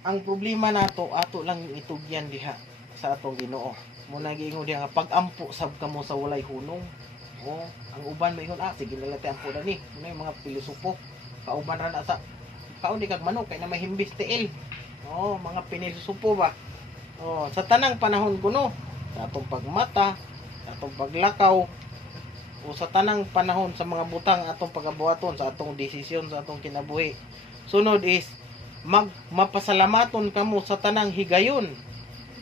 ang problema nato ato lang itugyan diha sa atong Ginoo. Muna giingon diha nga pag-ampo sab kamo sa walay hunong. Oh, ang uban moingon sige nalati ampo na ni. Muna yung mga pilosopo. Kauban ra na sa kaon di kag manok kay na mahimbis tiil. Oh, mga pinilosopo ba. Oh, sa tanang panahon kuno, sa atong pagmata, sa atong paglakaw, o sa tanang panahon sa mga butang atong pagabuhaton sa atong desisyon sa atong kinabuhi. Sunod is mapasalamaton kamo sa tanang higayon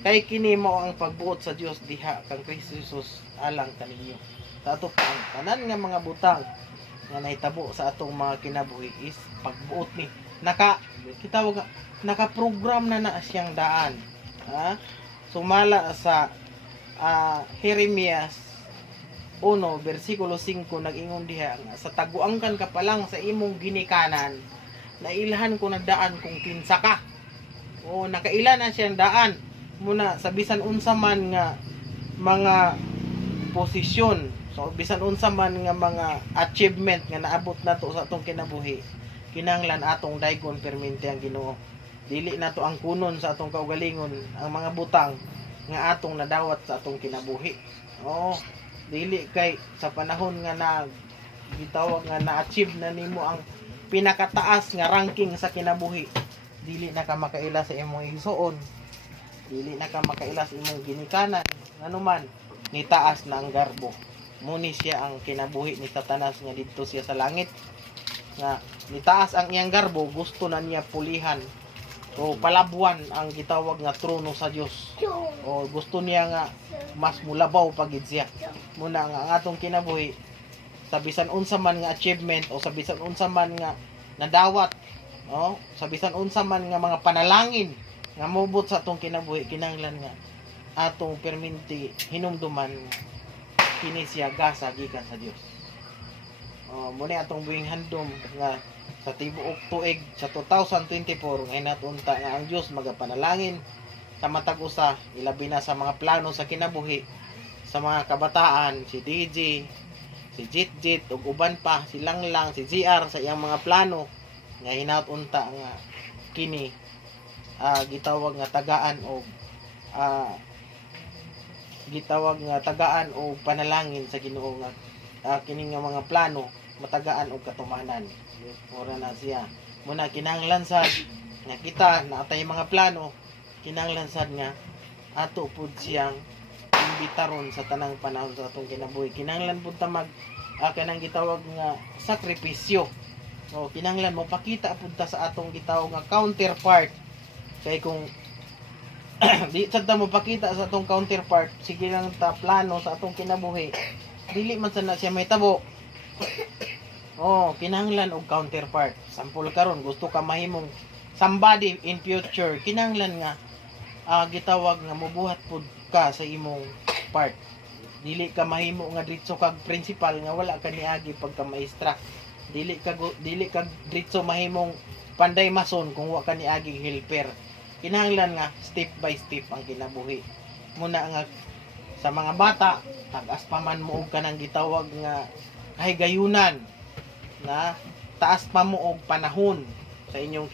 kay kini mao ang pagbuot sa Dios diha kang Kristo Jesus alang kaninyo. Sa ato ang tanan nga mga butang nga nahitabo sa atong mga kinabuhi is pagbuot ni kitawag naka-program na siyang daan. Ha? Sumala sa Jeremias 1 versikulo 5 nag-ingon diha nga sa taguangkan ka pa lang sa imong ginikanan nailhan ko na daan kung kinsa ka. O nakaila na siyang daan muna sa bisan unsa man nga mga posisyon. So bisan unsa man nga mga achievement nga naabot nato sa atong kinabuhi, kinahanglan atong daygon permente ang Ginoo. Dili nato ang kunon sa atong kaugalingon ang mga butang nga atong nadawat sa atong kinabuhi. Oh, dili kay sa panahon nga gitawag nga na-achieve na nimo ang pinakataas nga ranking sa kinabuhi, dili na ka makaila sa imong igsuon, dili na ka makaila sa imong ginikanan, nganuman nitaas na ang garbo. Muni siya ang kinabuhi ni Satanas nga didto siya sa langit nga nitaas ang iyang garbo, gusto na niya pulihan o palabuan ang gitawag nga trono sa Dios, o gusto niya nga mas mulabaw pagid siya. Muna nga ang atong kinabuhi sa bisan unsa man nga achievement o sa bisan unsa man nga nadawat, no? Sa bisan unsa man nga mga panalangin nga mobot sa atong kinabuhi, kinahanglan nga atong perminti hinumduman kini siya gasa gikan sa Dios. Muna atong buhing handom nga sa tibuok tuig sa 2024 ngay natunta nga ang Dios magapanalangin sa matag usa, ilabi na sa mga plano sa kinabuhi sa mga kabataan, si DJ, si Jit ug uban pa, si Langlang, si GR sa iyang mga plano nga hinaut-unta nga kini gitawag nga tagaan o panalangin sa Ginoo nga kini nga mga plano matagaan og katumanan. Ora na siya. Muna kinahanglan sad nga kita naatay mga plano, kinahanglan sad nga ato pud siyang imbitaron sa tanang panahon sa atong kinabuhi. Kinahanglan pud ta kanang gitawag nga sakripisyo. O kinahanglan mo pakita pud ta sa atong gitawag nga counterpart. Kay kung di sad ta mo pakita sa atong counterpart, sige lang ta plano sa atong kinabuhi, dili man sad na siya may tabo. Kinahanglan og counterpart. Sample karon gusto ka mahimong somebody in future, kinahanglan nga gitawag nga mobuhat pud ka sa imong part. Dili ka mahimo nga diretso kag principal nga wala ka niagi pagka maestra. Dili ka diretso mahimong panday mason kung wa ka niagi helper. Kinahanglan nga step by step ang kinabuhi. Muna nga sa mga bata, tagas pa man mo og kanang gitawag nga kahigayunan na taas pa mo og panahon sa inyong